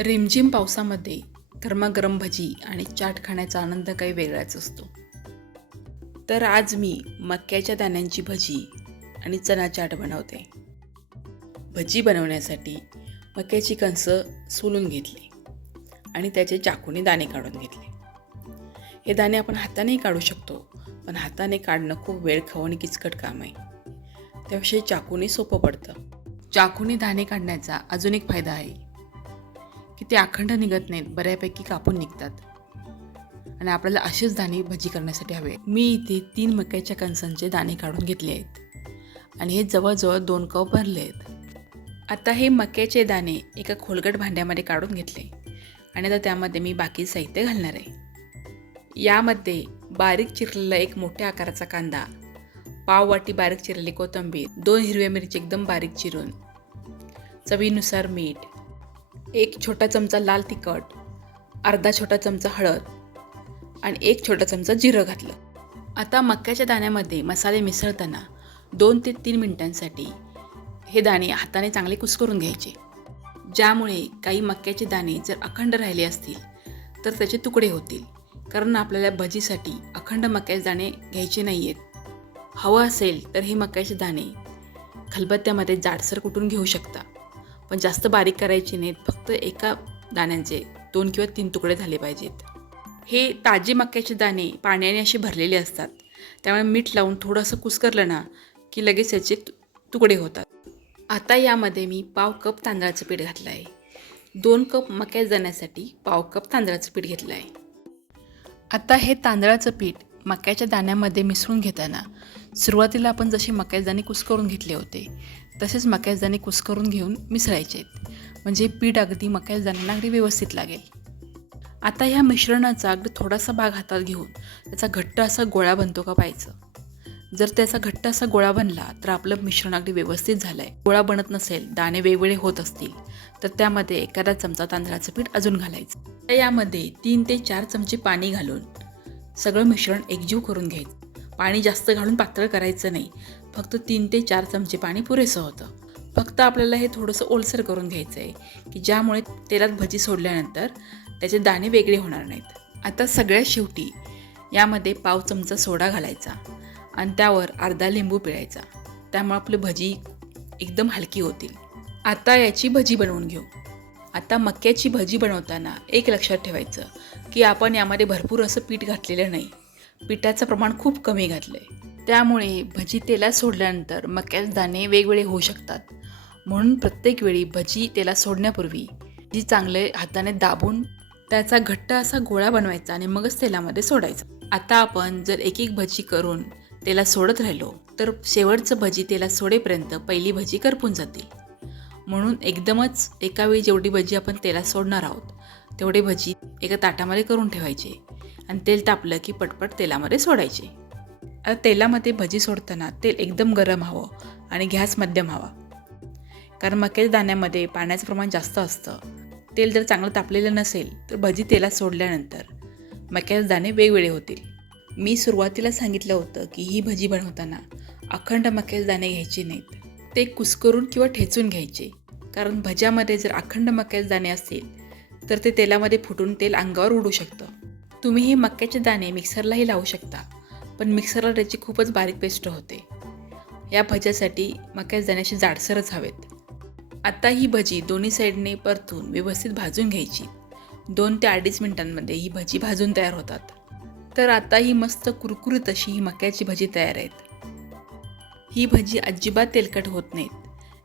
रिमझिम पावसामध्ये गरमागरम भजी आणि चाट खाण्याचा आनंद काही वेगळाच असतो. तर आज मी मक्याच्या दाण्यांची भजी आणि चणा चाट बनवते. भजी बनवण्यासाठी मक्याची कणसं सोलून घेतली आणि त्याचे चाकूने दाणे काढून घेतले. हे दाणे आपण हातानेही काढू शकतो पण हाताने काढणं खूप वेळ खाऊ आणि किचकट काम आहे. त्याविषयी चाकूने सोपं पडतं. चाकूने दाणे काढण्याचा अजून एक फायदा आहे. ते अखंड निघत नाहीत बऱ्यापैकी कापून निघतात. आणि आपल्याला असेच दाणे भजी करण्यासाठी हवे मी इथे तीन मक्याच्या कणसांचे दाणे काढून घेतले आहेत. आणि हे जवळजवळ दोन कप भरले आहेत. आता हे मक्याचे दाणे एका खोलगट भांड्यामध्ये काढून घेतले. आणि आता त्यामध्ये मी बाकी साहित्य घालणार आहे. यामध्ये बारीक चिरलेला एक मोठ्या आकाराचा कांदा पाव वाटी बारीक चिरलेली कोथिंबीर दोन हिरव्या मिरची एकदम बारीक चिरून चवीनुसार मीठ एक छोटा चमचा लाल तिखट अर्धा छोटा चमचा हळद आणि एक छोटा चमचा जिरं घातलं. आता मक्याच्या दाण्यामध्ये मसाले मिसळताना दोन ते तीन मिनटांसाठी हे दाणे हाताने चांगले कुस्करून घ्यायचे. ज्यामुळे काही मक्याचे दाणे जर अखंड राहिले असतील तर त्याचे तुकडे होतील. कारण आपल्याला भजीसाठी अखंड मक्याचे दाणे घ्यायचे नाही आहेत हवं असेल तर हे मक्याचे दाणे खलबत्त्यामध्ये जाडसर कुटून घेऊ शकता. पण जास्त बारीक करायचे नाहीत फक्त एका दाण्यांचे दोन किंवा तीन तुकडे झाले पाहिजेत. हे ताजे मक्याचे दाणे पाण्याने असे भरलेले असतात. त्यामुळे मीठ लावून थोडंसं कुस्करलं ना की लगेच याचे तुकडे होतात. आता यामध्ये मी पाव कप तांदळाचं पीठ घातलं आहे दोन कप मक्या दाण्यासाठी पाव कप तांदळाचं पीठ घेतलं आहे आता हे तांदळाचं पीठ मक्याच्या दाण्यामध्ये मिसळून घेताना सुरुवातीला आपण जसे मक्याचे दाणे कुस्करून घेतले होते तसेच मक्याचे दाणे कुस्करून घेऊन मिसळायचे आहेत. म्हणजे पीठ अगदी मक्याच्या दाण्यांना अगदी व्यवस्थित लागेल. आता ह्या मिश्रणाचा अगदी थोडासा भाग हातात घेऊन त्याचा घट्ट असा गोळा बनतो का पाहायचं. जर त्याचा घट्ट असा गोळा बनला तर आपलं मिश्रण अगदी व्यवस्थित झालं आहे गोळा बनत नसेल दाणे वेगवेगळे होत असतील तर त्यामध्ये एखादा चमचा तांदळाचं पीठ अजून घालायचं. तर यामध्ये तीन ते चार चमचे पाणी घालून सगळं मिश्रण एकजीव करून घ्यायचं. पाणी जास्त घालून पातळ करायचं नाही. फक्त तीन ते चार चमचे पाणी पुरेसं होतं. फक्त आपल्याला हे थोडंसं ओलसर करून घ्यायचं आहे की ज्यामुळे तेलात भजी सोडल्यानंतर त्याचे दाणे वेगळे होणार नाहीत. आता सगळ्यात शेवटी यामध्ये पाव चमचा सोडा घालायचा आणि त्यावर अर्धा लिंबू पिळायचा. त्यामुळे आपली भजी एकदम हलकी होतील. आता याची भजी बनवून घेऊ. आता मक्याची भजी बनवताना एक लक्षात ठेवायचं की आपण यामध्ये भरपूर असं पीठ घातलेलं नाही. पिठाचं प्रमाण खूप कमी घातलं आहे त्यामुळे भजी तेलात सोडल्यानंतर मक्याचे दाणे वेगवेगळे होऊ शकतात. म्हणून प्रत्येक वेळी भजी तेलात सोडण्यापूर्वी जी चांगले हाताने दाबून त्याचा घट्ट असा गोळा बनवायचा आणि मगच तेलामध्ये सोडायचा. आता आपण जर एक एक भजी करून तेलात सोडत राहिलो तर शेवटचं भजी तेलात सोडेपर्यंत पहिली भजी करपून जातील. म्हणून एकदमच एका वेळी जेवढी भजी आपण तेलात सोडणार आहोत तेवढे भजी एका ताटामध्ये करून ठेवायचे आणि तेल तापलं की पटपट तेलामध्ये सोडायचे. तेलामध्ये भजी सोडताना तेल एकदम गरम हवं आणि गॅस मध्यम हवा. कारण मक्याच्या दाण्यामध्ये पाण्याचं प्रमाण जास्त असतं. तेल जर चांगलं तापलेलं नसेल तर भजी तेलात सोडल्यानंतर मक्याचे दाणे वेगवेगळे होतील. मी सुरुवातीला सांगितलं होतं की ही भजी बनवताना अखंड मक्याचे दाणे घ्यायचे नाहीत. ते कुस्करून किंवा ठेचून घ्यायचे. कारण भज्यामध्ये जर अखंड मक्याचे दाणे असतील तर ते तेलामध्ये फुटून तेल अंगावर उडू शकतं. तुम्ही हे मक्याचे दाणे मिक्सरलाही लावू शकता. पण मिक्सरला त्याची खूपच बारीक पेस्ट होते. या भज्यासाठी मक्यात दाण्याशी जाडसरच हवेत. आता ही भजी दोन्ही साईडने परतून व्यवस्थित भाजून घ्यायची. दोन ते अडीच मिनिटांमध्ये ही भजी भाजून तयार होतात. तर आता ही मस्त कुरकुरीत अशी ही मक्याची भजी तयार आहेत. ही भजी अजिबात तेलकट होत नाहीत.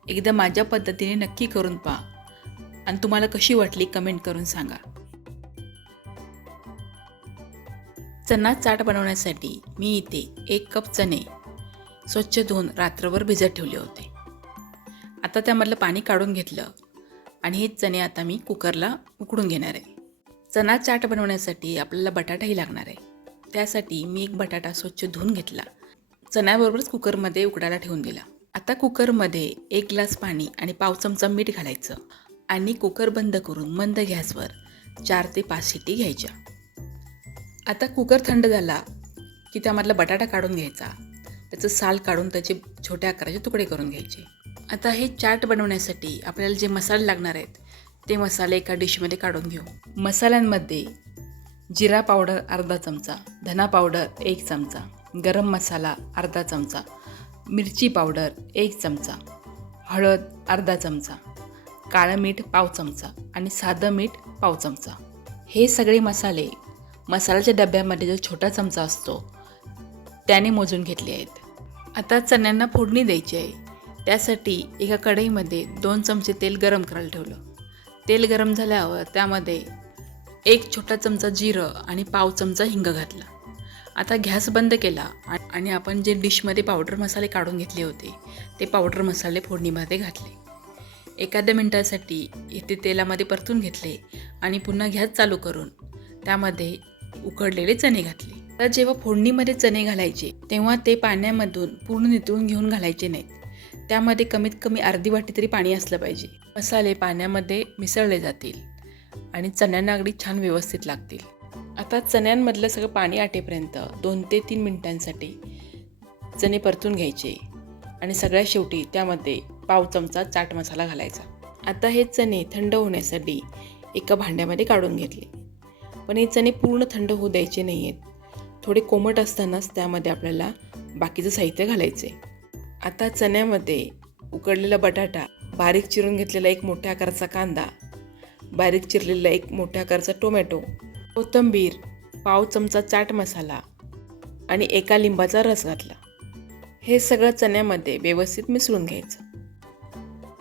एकदा माझ्या पद्धतीने नक्की करून पहा. आणि तुम्हाला कशी वाटली कमेंट करून सांगा. चणा चाट बनवण्यासाठी मी इथे एक कप चणे स्वच्छ धुवून रात्रभर भिजत ठेवले होते. आता त्यामधलं पाणी काढून घेतलं आणि हे चणे आता मी कुकरला उकडून घेणार आहे. चणा चाट बनवण्यासाठी आपल्याला बटाटाही लागणार आहे. त्यासाठी मी एक बटाटा स्वच्छ धुवून घेतला. चण्याबरोबरच कुकरमध्ये उकडायला ठेवून दिला. आता कुकरमध्ये एक ग्लास पाणी आणि पाव चमचा मीठ घालायचं आणि कुकर बंद करून मंद गॅसवर चार ते पाच शिटी घ्यायच्या. आता कुकर थंड झाला की त्यामधला बटाटा काढून घ्यायचा. त्याचं साल काढून त्याचे छोट्या आकाराचे तुकडे करून घ्यायचे. आता हे चाट बनवण्यासाठी आपल्याला जे मसाले लागणार आहेत ते मसाले एका डिशमध्ये काढून घेऊ. मसाल्यांमध्ये जिरा पावडर अर्धा चमचा धना पावडर एक चमचा गरम मसाला अर्धा चमचा मिरची पावडर एक चमचा हळद अर्धा चमचा काळं मीठ पाव चमचा आणि साधं मीठ पाव चमचा. हे सगळे मसाले मसाल्याच्या डब्यामध्ये जो छोटा चमचा असतो त्याने मोजून घेतले आहेत. आता चण्यांना फोडणी द्यायची आहे. त्यासाठी एका कढईमध्ये दोन चमचे तेल गरम करायला ठेवलं. तेल गरम झाल्यावर त्यामध्ये एक छोटा चमचा जिरं आणि पाव चमचा हिंग घातला. आता गॅस बंद केला आणि आपण जे डिशमध्ये पावडर मसाले काढून घेतले होते ते पावडर मसाले फोडणीमध्ये घातले. एखाद्या मिनटासाठी ते तेलामध्ये परतून घेतले आणि पुन्हा गॅस चालू करून त्यामध्ये उकडलेले चणे घातले. तर जेव्हा फोडणीमध्ये चणे घालायचे तेव्हा ते पाण्यामधून पूर्ण नितळून घेऊन घालायचे नाहीत. त्यामध्ये कमीत कमी अर्धी वाटी तरी पाणी असलं पाहिजे. मसाले पाण्यामध्ये मिसळले जातील आणि चण्यांना अगदी छान व्यवस्थित लागतील. आता चण्यांमधलं सगळं पाणी आटेपर्यंत दोन ते तीन मिनिटांसाठी चणे परतून घ्यायचे आणि सगळ्यात शेवटी त्यामध्ये पाव चमचा चाट मसाला घालायचा. आता हे चणे थंड होण्यासाठी एका भांड्यामध्ये काढून घेतले. पण हे चणे पूर्ण थंड होऊ द्यायचे नाही आहेत थोडे कोमट असतानाच त्यामध्ये आपल्याला बाकीचं साहित्य घालायचं आहे आता चण्यामध्ये उकडलेला बटाटा बारीक चिरून घेतलेला एक मोठ्या आकाराचा कांदा बारीक चिरलेला एक मोठ्या आकाराचा टोमॅटो कोथिंबीर पाव चमचा चाट मसाला आणि एका लिंबाचा रस घातला. हे सगळं चण्यामध्ये व्यवस्थित मिसळून घ्यायचं.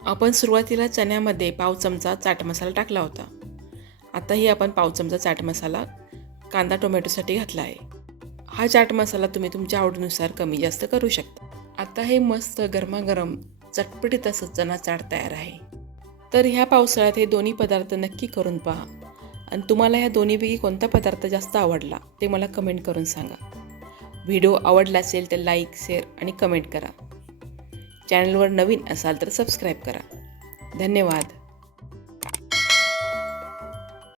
आपण सुरुवातीला चण्यामध्ये पाव चमचा चाट मसाला टाकला होता. आताही आपण पाव चमचा चाट मसाला कांदा टोमॅटोसाठी घातला आहे. हा चाट मसाला तुम्ही तुमच्या आवडीनुसार कमी जास्त करू शकता. आता हे मस्त गरमागरम चटपटीत असं चणा चाट तयार आहे. तर ह्या पावसाळ्यात हे दोन्ही पदार्थ नक्की करून पहा. आणि तुम्हाला ह्या दोन्हीपैकी कोणता पदार्थ जास्त आवडला ते मला कमेंट करून सांगा. व्हिडिओ आवडला असेल तर लाईक शेअर आणि कमेंट करा. चॅनलवर नवीन असाल तर सबस्क्राईब करा. धन्यवाद.